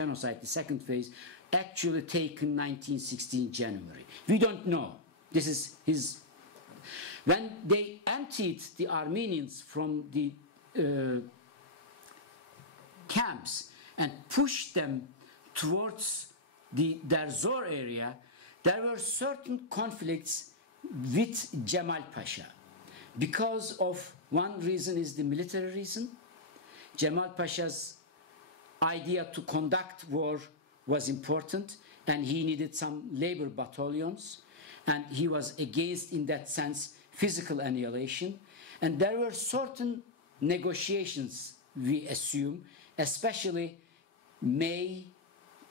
Genocide, the second phase, actually taken 1916 January. We don't know. This is his. When they emptied the Armenians from the camps and pushed them towards their Zor area, there were certain conflicts with Cemal Pasha. Because of one reason is the military reason. Cemal Pasha's idea to conduct war was important, and he needed some labor battalions, and he was against, in that sense, physical annihilation. And there were certain negotiations, we assume, especially May,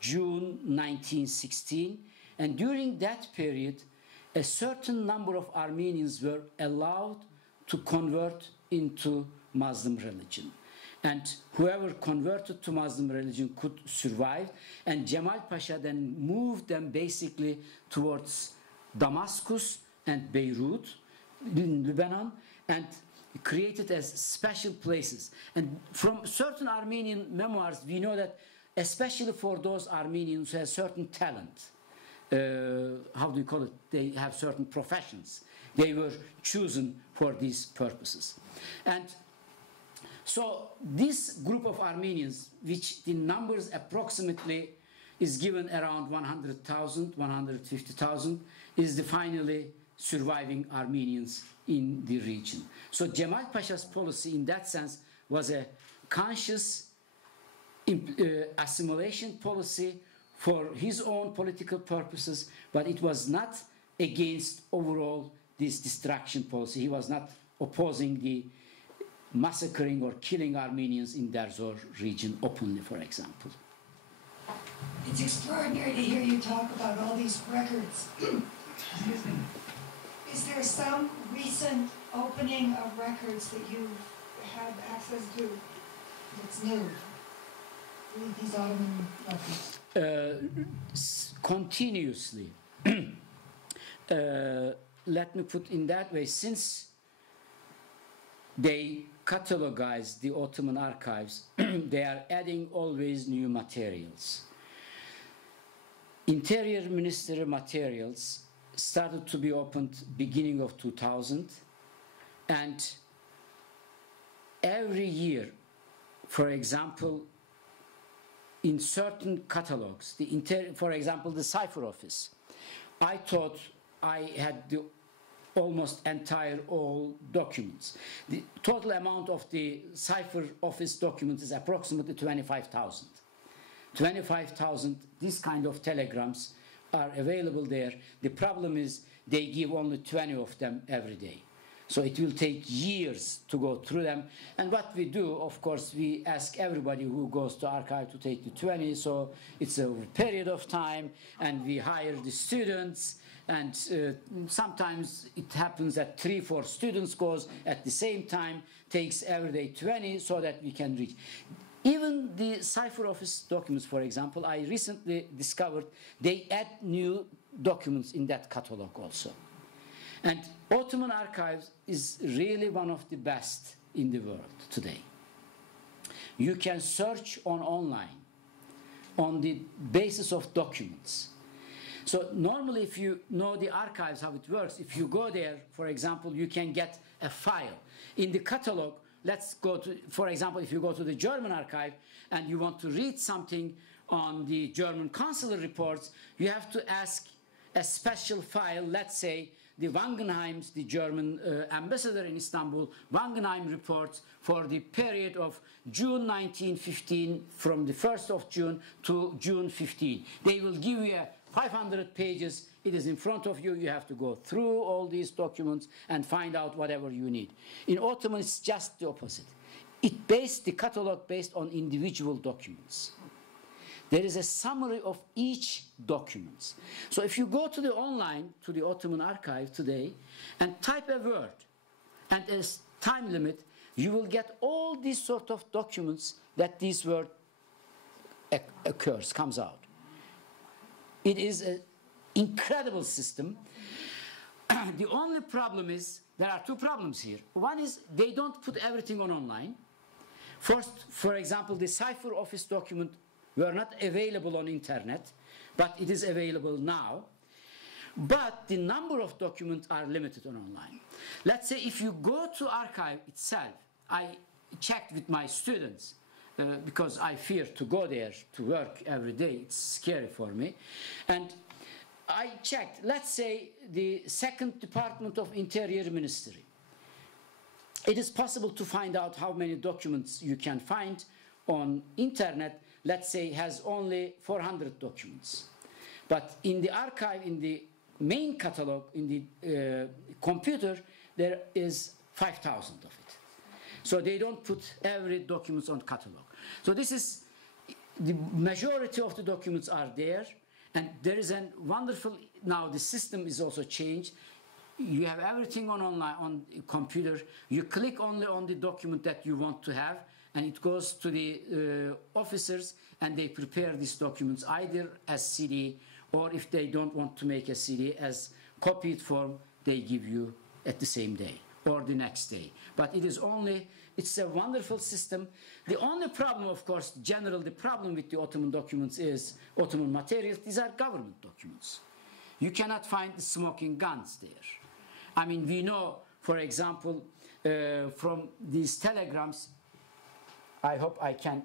June 1916, and during that period, a certain number of Armenians were allowed to convert into Muslim religion. And whoever converted to Muslim religion could survive. And Cemal Pasha then moved them basically towards Damascus and Beirut in Lebanon, and created as special places. And from certain Armenian memoirs, we know that especially for those Armenians who have certain talent, how do you call it? They have certain professions. They were chosen for these purposes. And so this group of Armenians, which the numbers approximately is given around 100,000, 150,000, is the finally surviving Armenians in the region. So Cemal Pasha's policy in that sense was a conscious assimilation policy for his own political purposes, but it was not against overall this destruction policy. He was not opposing the massacring or killing Armenians in the Zor region openly, for example. It's extraordinary to hear you talk about all these records. Excuse me. Is there some recent opening of records that you have access to that's new? These Ottoman records? Continuously. Let me put in that way, since they catalogize the Ottoman archives, they are adding always new materials. Interior Ministry materials started to be opened beginning of 2000, and every year, for example, in certain catalogs, for example, the Cipher Office, I thought I had the almost entire all documents. The total amount of the Cipher Office documents is approximately 25,000. 25,000, this kind of telegrams are available there. The problem is they give only 20 of them every day. So it will take years to go through them. And what we do, of course, we ask everybody who goes to archive to take the 20, so it's a period of time, and we hire the students, and sometimes it happens that 3-4 students goes at the same time, takes every day 20 so that we can reach. Even the Cipher Office documents, for example, I recently discovered they add new documents in that catalog also. And Ottoman Archives is really one of the best in the world today. You can search online on the basis of documents. So normally, if you know the archives, how it works, if you go there, for example, you can get a file. In the catalog, let's go to, for example, if you go to the German archive and you want to read something on the German consular reports, you have to ask a special file, let's say, the Wangenheims, the German ambassador in Istanbul, Wangenheim reports for the period of June 1915, from the 1st of June to June 15. They will give you 500 pages. It is in front of you. You have to go through all these documents and find out whatever you need. In Ottoman, it's just the opposite. The catalog based on individual documents. There is a summary of each document. So if you go to the online, to the Ottoman archive today, and type a word, and as time limit, you will get all these sort of documents that this word comes out. It is an incredible system. The only problem is, there are two problems here. One is they don't put everything on online. First, for example, the Cipher Office document were not available on internet, but it is available now. But the number of documents are limited on online. Let's say if you go to archive itself, I checked with my students because I fear to go there to work every day. It's scary for me. And I checked, let's say the second Department of Interior Ministry. It is possible to find out how many documents you can find on internet. Let's say has only 400 documents. But in the archive, in the main catalog, in the computer, there is 5,000 of it. So they don't put every document on catalog. So this is, the majority of the documents are there, and there is a wonderful, now the system is also changed. You have everything on online, on computer. You click only on the document that you want to have, and it goes to the officers, and they prepare these documents either as CD, or if they don't want to make a CD, as copied form, they give you at the same day or the next day. But it is only, it's a wonderful system. The only problem, of course, the problem with the Ottoman documents is, Ottoman materials, these are government documents. You cannot find the smoking guns there. I mean, we know, for example, from these telegrams, I hope I can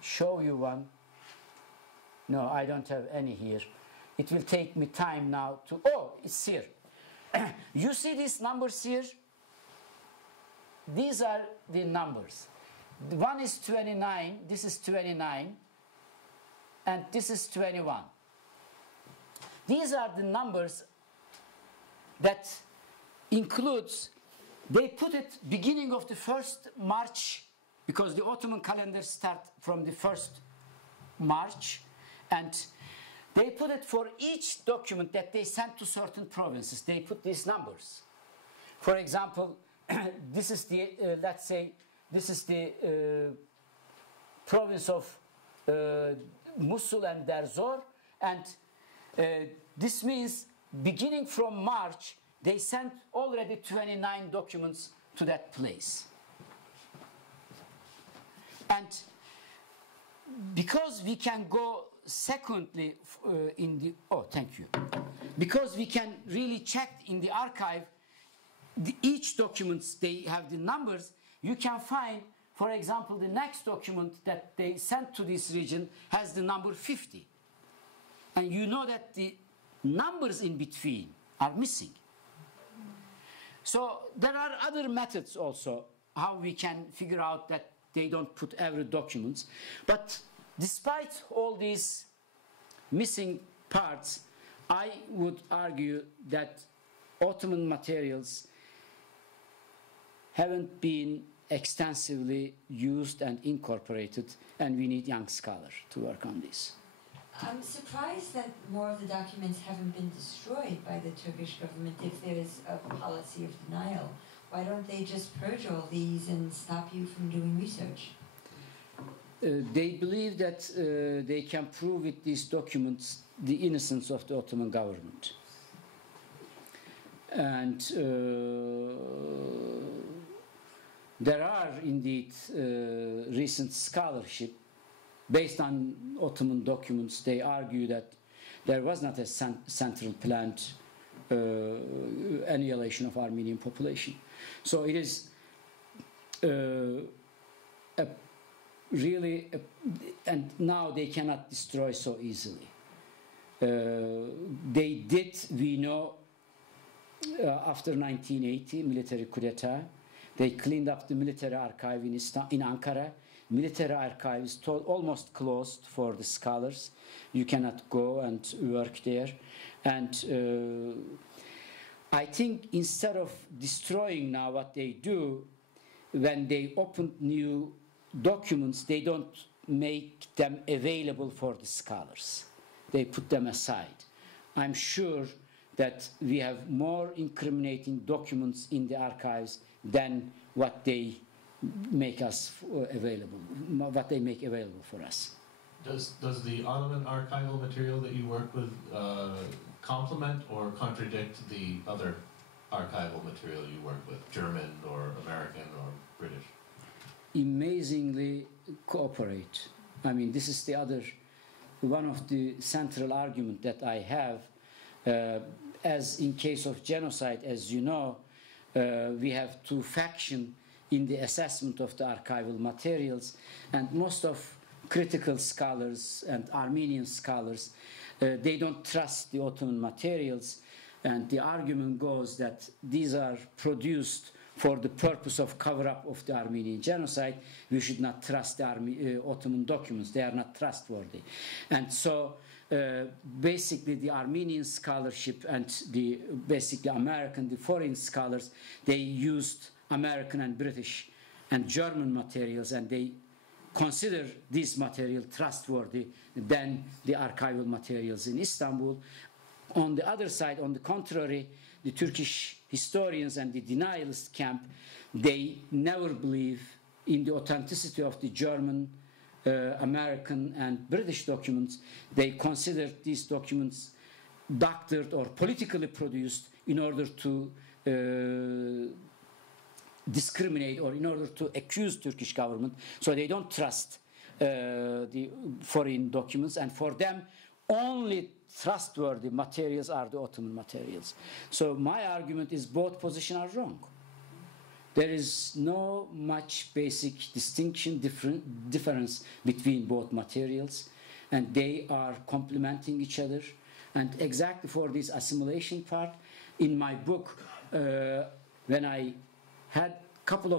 show you one. No, I don't have any here. It will take me time now to, oh, it's here. You see these numbers here? These are the numbers. One is 29, this is 29, and this is 21. These are the numbers that includes, they put it beginning of the 1st March, because the Ottoman calendar starts from the 1st March, and they put it for each document that they sent to certain provinces. They put these numbers. For example, this is the, let's say, this is the province of Musul and Derzor, and this means beginning from March, they sent already 29 documents to that place. And because we can go secondly in the, oh, thank you. Because we can really check in the archive, each documents, they have the numbers, you can find, for example, the next document that they sent to this region has the number 50. And you know that the numbers in between are missing. So there are other methods also how we can figure out that they don't put every document. But despite all these missing parts, I would argue that Ottoman materials haven't been extensively used and incorporated, and we need young scholars to work on this. I'm surprised that more of the documents haven't been destroyed by the Turkish government if there is a policy of denial. Why don't they just purge all these and stop you from doing research? They believe that they can prove with these documents the innocence of the Ottoman government. And there are indeed recent scholarship based on Ottoman documents. They argue that there was not a central planned annihilation of Armenian population. So it is and now they cannot destroy so easily. They did, we know, after 1980 military coup d'etat, they cleaned up the military archive in Ankara. Military archive is almost closed for the scholars. You cannot go and work there. And I think instead of destroying now what they do, when they open new documents, they don't make them available for the scholars. They put them aside. I'm sure that we have more incriminating documents in the archives than what they make us available, what they make available for us. Does the Ottoman archival material that you work with complement or contradict the other archival material you work with, German or American or British? Amazingly cooperate. I mean, this is the other, one of the central argument that I have. As in case of genocide, as you know, we have two factions in the assessment of the archival materials, and most of critical scholars and Armenian scholars, they don't trust the Ottoman materials, and the argument goes that these are produced for the purpose of cover-up of the Armenian genocide. We should not trust the Ottoman documents. They are not trustworthy. And so basically the Armenian scholarship and the basically American, the foreign scholars, they used American and British and German materials, and they consider this material trustworthy than the archival materials in Istanbul. On the other side, on the contrary, the Turkish historians and the denialist camp, they never believe in the authenticity of the German, American, and British documents. They consider these documents doctored or politically produced in order to discriminate or in order to accuse Turkish government. So they don't trust the foreign documents, and for them only trustworthy materials are the Ottoman materials. So my argument is both positions are wrong. There is no much basic distinction, difference between both materials, and they are complementing each other. And exactly for this assimilation part, in my book, when I had a couple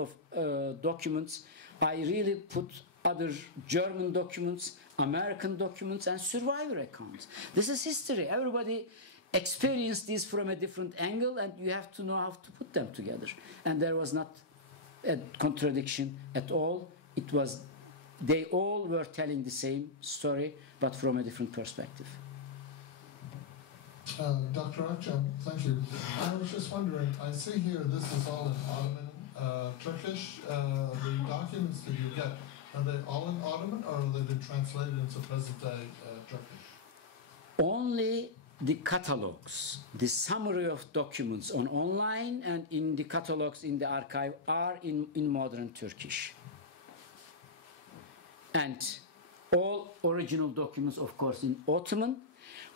of documents, I really put other German documents, American documents, and survivor accounts. This is history. Everybody experienced this from a different angle, and you have to know how to put them together. And there was not a contradiction at all. It was, they all were telling the same story, but from a different perspective. Dr. Akcam, thank you. I was just wondering, I see here this is all in Ottoman Turkish. The documents that you get, are they all in Ottoman, or have they been translated into present-day Turkish? Only the catalogs, the summary of documents on online and in the catalogs in the archive are in modern Turkish. And all original documents, of course, in Ottoman.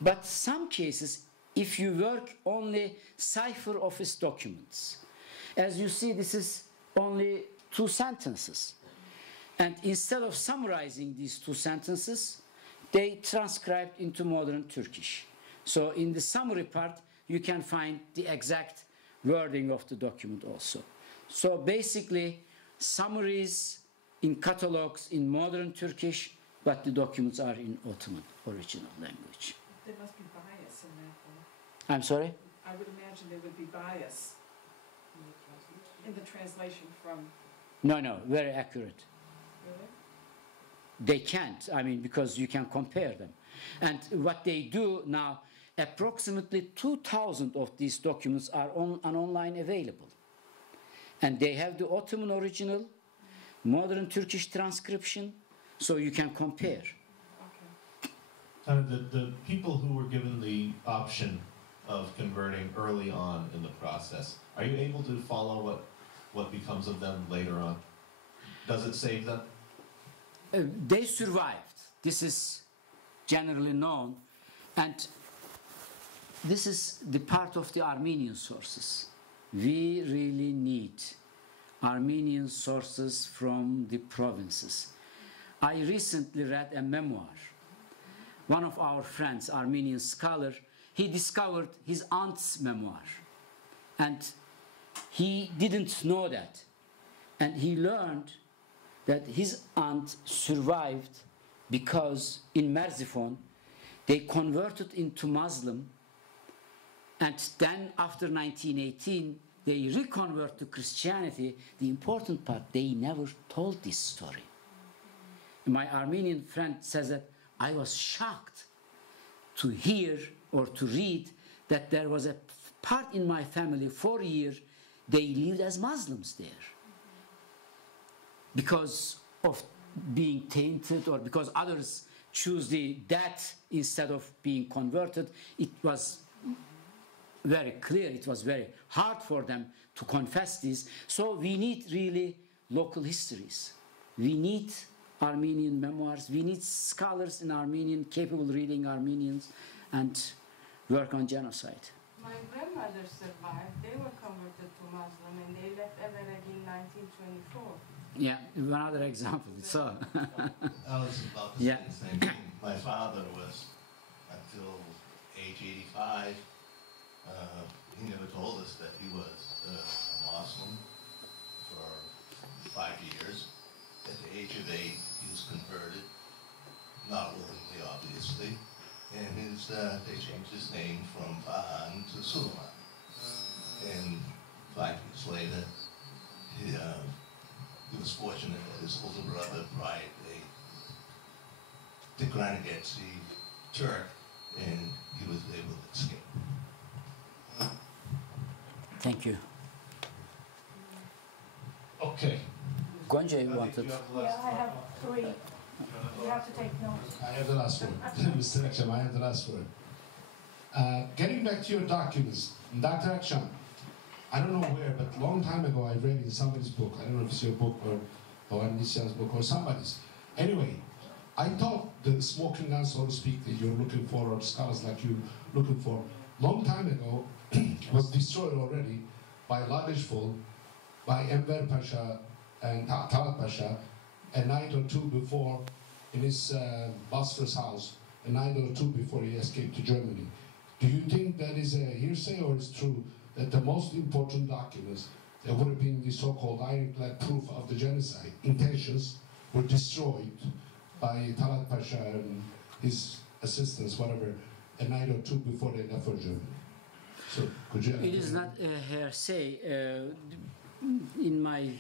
But some cases, if you work only cipher office documents, as you see, this is only 2 sentences. And instead of summarizing these 2 sentences, they transcribed into modern Turkish. So in the summary part, you can find the exact wording of the document also. So basically, summaries in catalogs in modern Turkish, but the documents are in Ottoman original language. There must be bias in that, though. I'm sorry? I would imagine there would be bias in the translation from... No, very accurate. Really? They can't, I mean, because you can compare them. And what they do now, approximately 2,000 of these documents are online available. And they have the Ottoman original, modern Turkish transcription, so you can compare. The people who were given the option of converting early on in the process, are you able to follow what becomes of them later on? Does it save them? They survived. This is generally known. And this is the part of the Armenian sources. We really need Armenian sources from the provinces. I recently read a memoir. One of our friends, Armenian scholar, he discovered his aunt's memoir. And he didn't know that. And he learned that his aunt survived because in Merzifon, they converted into Muslim. And then after 1918, they reconvert to Christianity. The important part, they never told this story. My Armenian friend says that I was shocked to hear or to read that there was a part in my family, 4 years, they lived as Muslims there. Because of being tainted or because others choose the death instead of being converted, it was very clear, it was very hard for them to confess this. So we need really local histories. We need Armenian memoirs. We need scholars in Armenian capable of reading Armenians and work on genocide. My grandmother survived. They were converted to Muslim and they left Everett in 1924. Yeah, another example. So, I was about to say the same thing. My father was, until age 85, he never told us that he was a Muslim for 5 years. At the age of 8, he was converted, not willingly, obviously, and they changed his name from Fahan to Suleiman. And 5 years later, he was fortunate that his older brother bribed the Granagetsy Turk, and he was able to escape. thank you. Okay. Gonja, you wanted. Yeah, I have 3. You have to take notes. I have the last word. Mr. Akcam, I have the last word. Getting back to your documents, Dr. Akcam, I don't know where, but a long time ago I read in somebody's book, I don't know if it's your book or Anisia's book or somebody's. Anyway, I thought the smoking gun, so to speak, that you're looking for, or scholars like you looking for, long time ago was destroyed already by Ladishful, by Enver Pasha and Talat Pasha, a night or two before in his Bosphorus house, a night or two before he escaped to Germany. Do you think that is a hearsay or is true that the most important documents that would have been the so-called ironclad proof of the genocide, intentions, were destroyed by Talat Pasha and his assistants, whatever, a night or two before they left for Germany? So, could you... It is not a hearsay. In my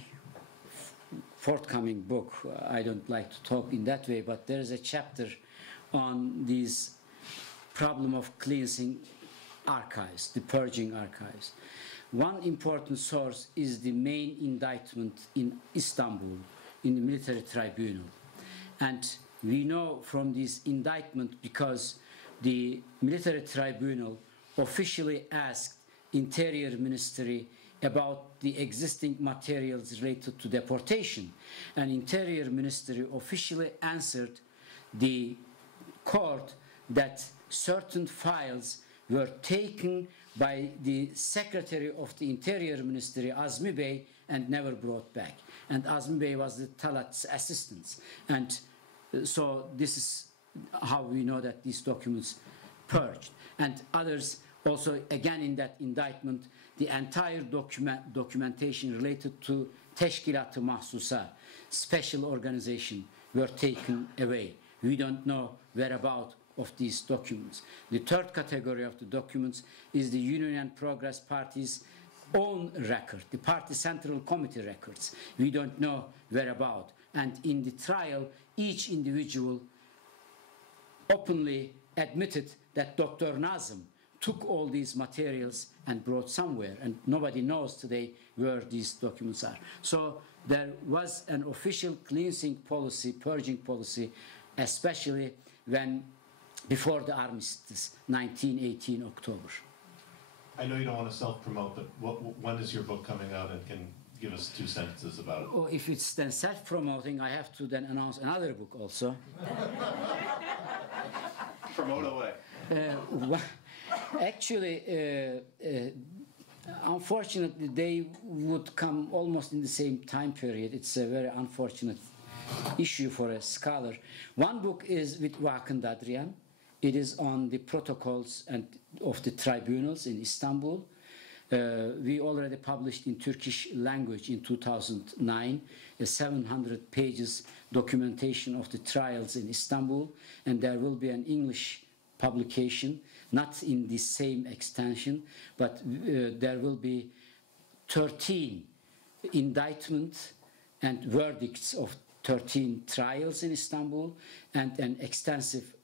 forthcoming book, I don't like to talk in that way, but there is a chapter on this problem of cleansing archives, the purging archives. One important source is the main indictment in Istanbul, in the military tribunal. And we know from this indictment because the military tribunal officially asked Interior Ministry about the existing materials related to deportation. And Interior Ministry officially answered the court that certain files were taken by the Secretary of the Interior Ministry, Azmi Bey, and never brought back. And Azmi Bey was the Talat's assistant. And so this is how we know that these documents purged. And others also, again in that indictment, the entire documentation related to Teşkilat-ı Mahsusa, special organization, were taken away. We don't know whereabouts of these documents. The third category of the documents is the Union and Progress Party's own record, the party central committee records. We don't know whereabouts. And in the trial, each individual openly admitted that Dr. Nazım took all these materials and brought somewhere, and nobody knows today where these documents are. So there was an official cleansing policy, purging policy, especially when before the armistice, 1918 October. I know you don't want to self-promote, but when is your book coming out, and can give us 2 sentences about it? Oh, if it's then self-promoting, I have to then announce another book also. Promote away. Actually, unfortunately, they would come almost in the same time period. It's a very unfortunate issue for a scholar. One book is with Vakın Dadrian. It is on the protocols and of the tribunals in Istanbul. We already published in Turkish language in 2009 a 700 pages documentation of the trials in Istanbul, and there will be an English publication, not in the same extension, but there will be 13 indictments and verdicts of 13 trials in Istanbul, and an extensive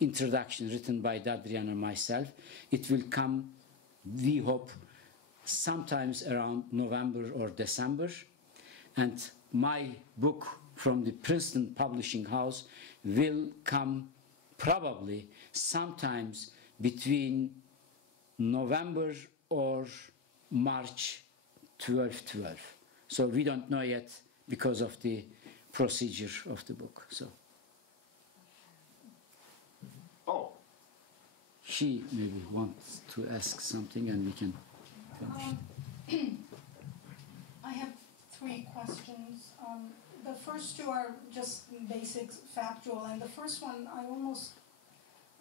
introduction written by Dadrian and myself. It will come, we hope, sometimes around November or December. And my book from the Princeton Publishing House will come probably sometimes between November or March 12. So we don't know yet because of the procedure of the book. So she maybe wants to ask something, and we can finish. I have 3 questions. The first 2 are just basic factual, and the first one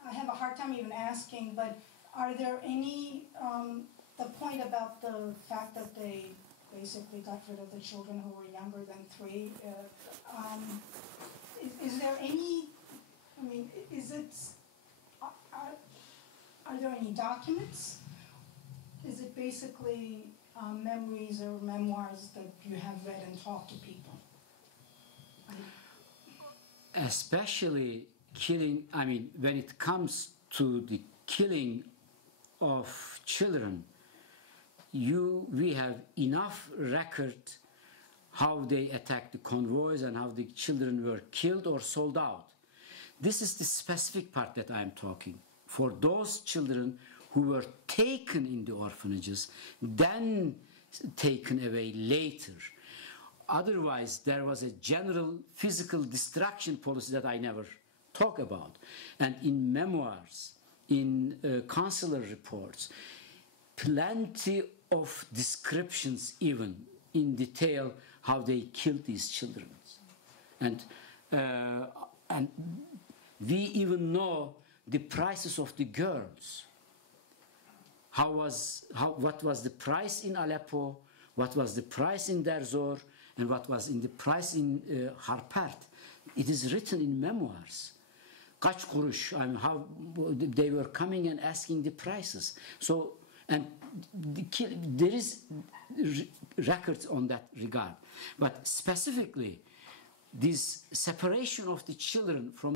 I have a hard time even asking, but are there any, the point about the fact that they basically got rid of the children who were younger than 3, is there any, I mean, is it, are there any documents? Is it basically memories or memoirs that you have read and talked to people? Especially killing, I mean, when it comes to the killing of children, we have enough record how they attacked the convoys and how the children were killed or sold out. This is the specific part that I am talking. For those children who were taken in the orphanages, then taken away later. Otherwise, there was a general physical destruction policy that I never talk about. And in memoirs, in consular reports, plenty of descriptions even in detail how they killed these children. And we even know the prices of the girls. What was the price in Aleppo, what was the price in Deir Zor, and what was in the price in Harpert. It is written in memoirs. Kaç kuruş, I mean, how they were coming and asking the prices. So, and there is records on that regard. But specifically, this separation of the children from